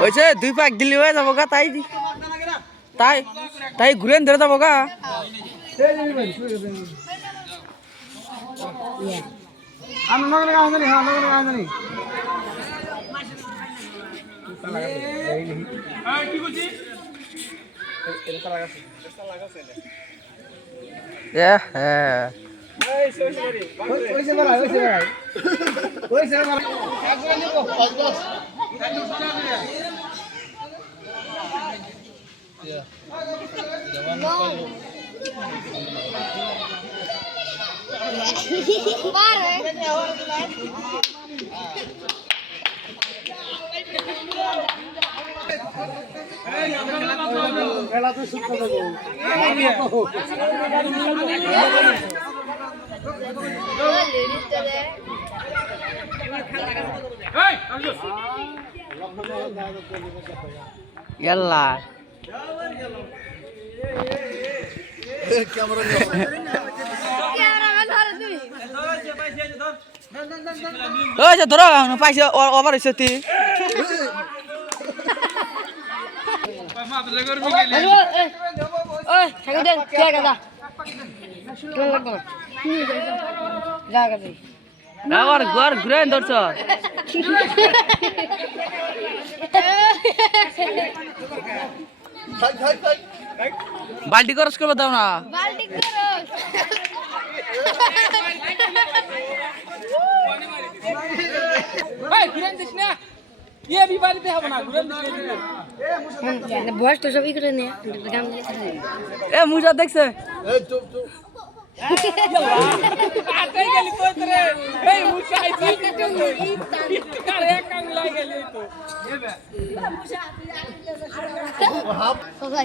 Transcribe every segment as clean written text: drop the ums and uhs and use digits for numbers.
হয়েছে 2 পাক দিলি হয়ে যাবো গা তাই তাই তাই ঘুরে ধরে যাবো গা Yalla. Oh, saya dorong, pakai over seti. Oh, saya udah jaga dah. Jaga deh. Gawar grand dorso. बाल्टी कर उसको बताओ ना बाल्टी करो भाई गुरन दिसना ये भी बारी दे हम ना गुरन दिसना बॉस तो सभी करे ने काम ए मुझे देख से ए चुप चुप आते गेली तो रे ए मुझे आई तो करे काम लाई गेली तो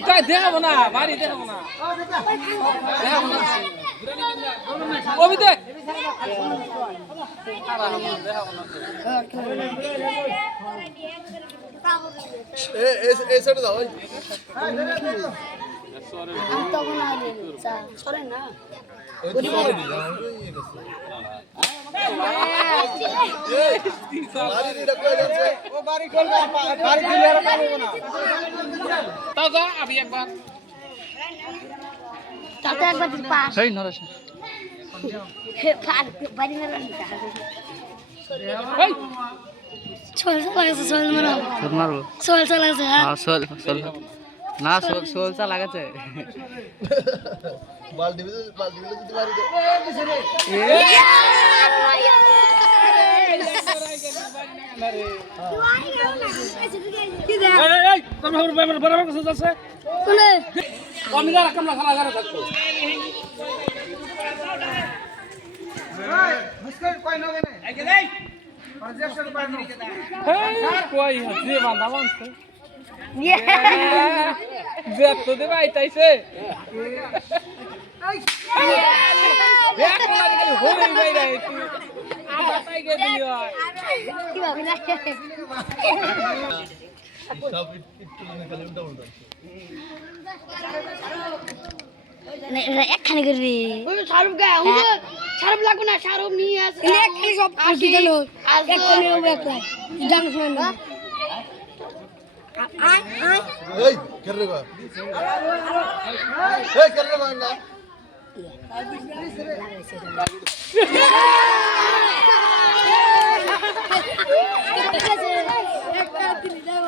काय देखाबो ना बारी देखाबो ना ओ भी देख ए सेट दाও ভাই আমি তো বনা দিই সরে না ওই তো সরে দি যাও বাড়ি দিটা কই যাচ্ছে ও বাড়ি কল বাড়ি দিলে আর পাবো না তাজা আমি একবার তাতে একবার পাস সেই নরস বাড়ি মেরে নিতে এই চল লাগাছে চল মারো চল লাগাছে হ্যাঁ চল না চল লাগাছে বালতি যদি মারি দে কি দে এই তোর বরাবর কাছে যাচ্ছে কোনে আমি না রাখলাম না খালা থাকতো এই মুস্কিল কই নগে নে এই কে দেই প্রজেক্টর পার নি এই কই যে বান্দা বানছে যে তো দে ভাই তাইছে এই এক মারি গেল হই ভাই রে তুই আবাতাই গে দিও কি ভাবি না সব একটু নিকালে উল্টা উল্টা একখানে করে রে ওই শাহরুখ গা শাহরুখ লাগো না শাহরুখ নিয়ে আসে একখানে সব আসি দিল এক কোনে ও একটা ডান্স ম্যান আয় এই করে গো এই করে গো না একটা দিন যাও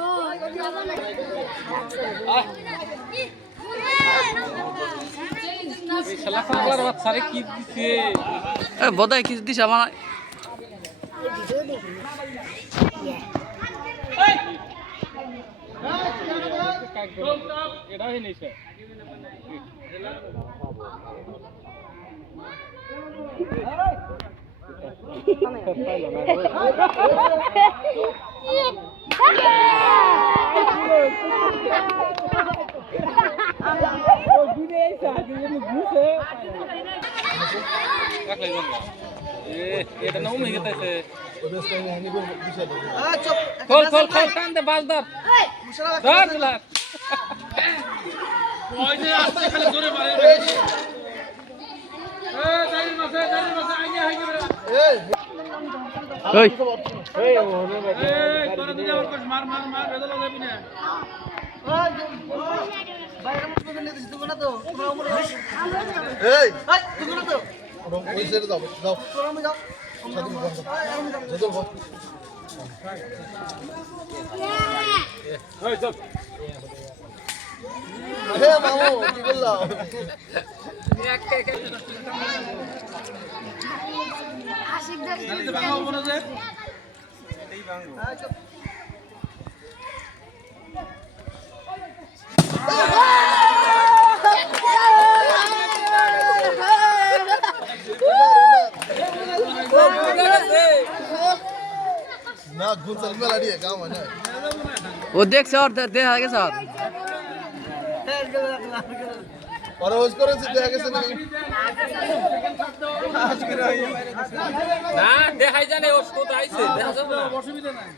শালা পাগলার বাচ্চারে কি দিছে এ বদাই কি দিছে আমার এটা হই নাইছে এটা না উমে গেতেছে খোল খোল খোল টান দে বাস ধর ধর তুলা ওই যে আস্তে খালি জোরে মারে দাইর মাসে আইয়া হাইগে ওই তোরা দুই আমার কস মার মার মার বেদল যাবি না বাইরে মুখ করে নিতে দিতে না তো এই তুমি না তো ওই সাইডে যাও যাও তোরা আমি যাও যদুল বল ওই চল হে মামু কি বললাম নালে ভাঙা হবে না যে এই ভাঙবো না গুণ চল মেলা দিয়ে কাম হয় না ও দেখছে আর দেখা গেছে আর পরে হোস করেছে দেখা গেছে না না দেখাই জানে ও কত আইছে দেখা যাবে না অসুবিধা নাই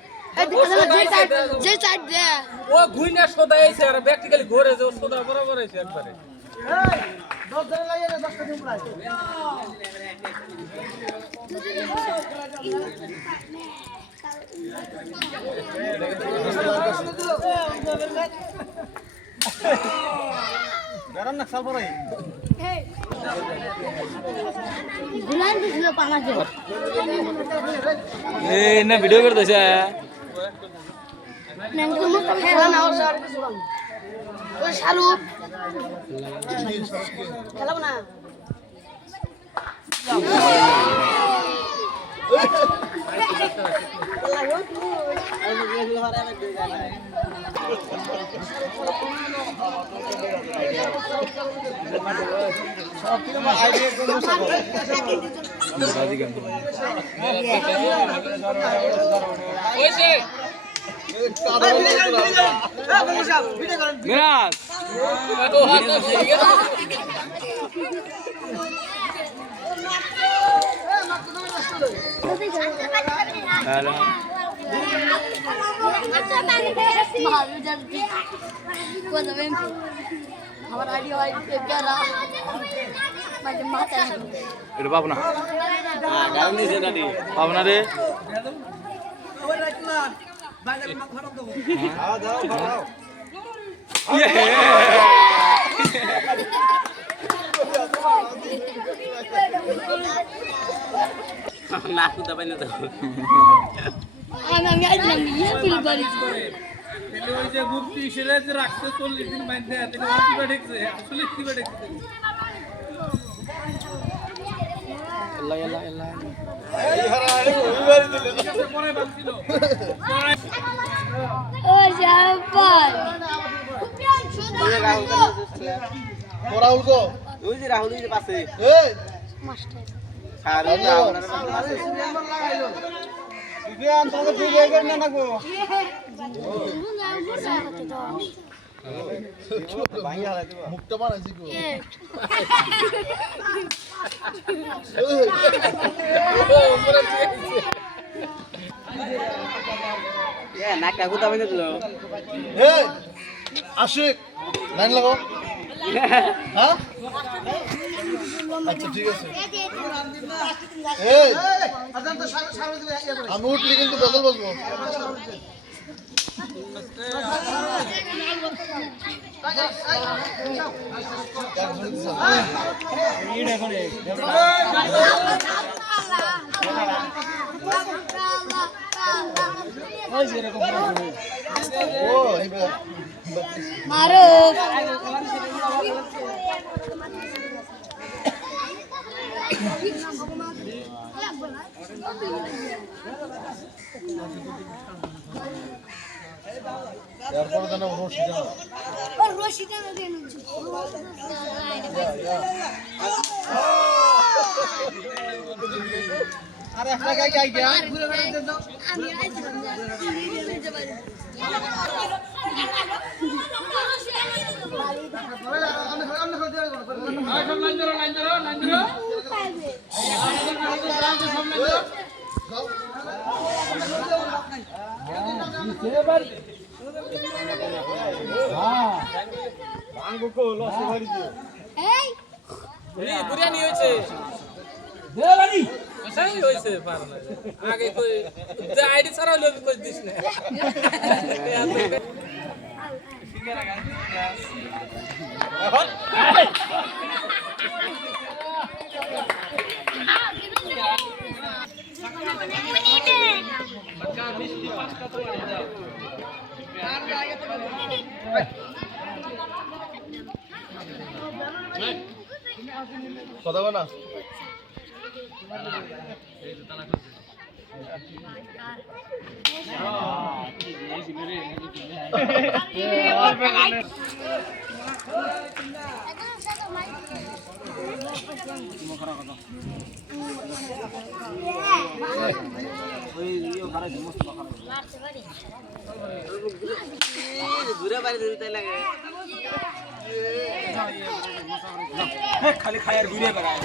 যে সাইড দে ও ঘুইনা সোদা আইছে আর প্র্যাকটিক্যালি ঘুরে যে ও সোদা বরাবর আইছে একবারে এই 10 জন লাগে 10 টা দিন প্রায় গারাম না সাল পরাই গুলান দিছিল পানা দে এই না ভিডিও করে দিছে নঙ্গ মুখ খেলা না ওর ওই শালু খেলাব না ওইছে মিরাজ তো হাত না ঠিক আছে হ্যালো আমার আইডিয়া হয় গেলা মানে মাথা এটা পাবো না গান দিছে দাদি পাবো না রে না কুদা পাই না তো আমি আইলাম ইয়ে ফিল করি তাহলে ওই যে মুক্তি সেরে যে রাখতে 40 দিন বাইন্ধে তাহলে ওর কিবা দেখছে আসলে কিবা দেখছে আল্লাহ আল্লাহ আল্লাহ এই হারা ওই বাড়ি দিলে পরে বাঁচছিল ও জাপান রাহুল গো ওই যে রাহুল যে পাশে এই মাস্টার সারা রাহুল পাশে বিয়ান তোমাকে ঠিক হয়ে গেল না গো মুখটা বানাইছি গো এ নাকটা গুতা বাইনে দিল এই আশিক লাইন লাগাও হ্যাঁ আচ্ছা ঠিক আছে এই আমি উঠলি কিন্তু বেতন বসবো ও এইবার মারো এরপরে জানো রশি জানো ও রশিটা না দেন আরে একটা গাই গাই গিয়া ঘুরে ঘুরে দেন দাও আমি আইছিলাম না আমি আমি করে দেব লাইন ধরো লাইন ধরো লাইন ধরো বিরিয়ানি হয়েছে সেই হয়েছে আগে কই আইডি ছাড়াও লোক কই দিস না কথা বল না ঘুরে বাড়ি দিতে লাগে খালি খায় আর ঘুরে বেড়ায়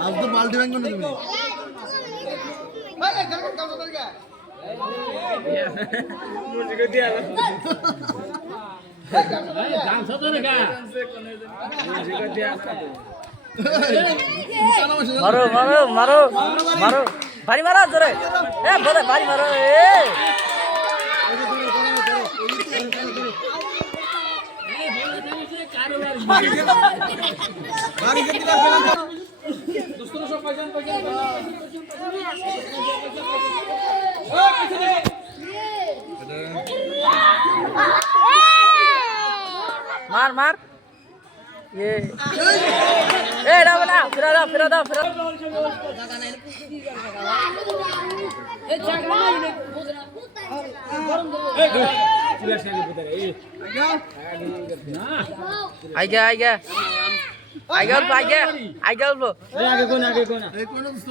আজ তো বালতি ব্যাংক না তুমি মারো মারো মারো মারো বাড়ি মারো জোরে এ বলে বাড়ি মারো এ मार मार ये ए डाबला फिरा दाओ फिरा दाओ फिरा आई गया आई गया आई गया आई गया आई गया लो আগে কোন এই কোন দোস্ত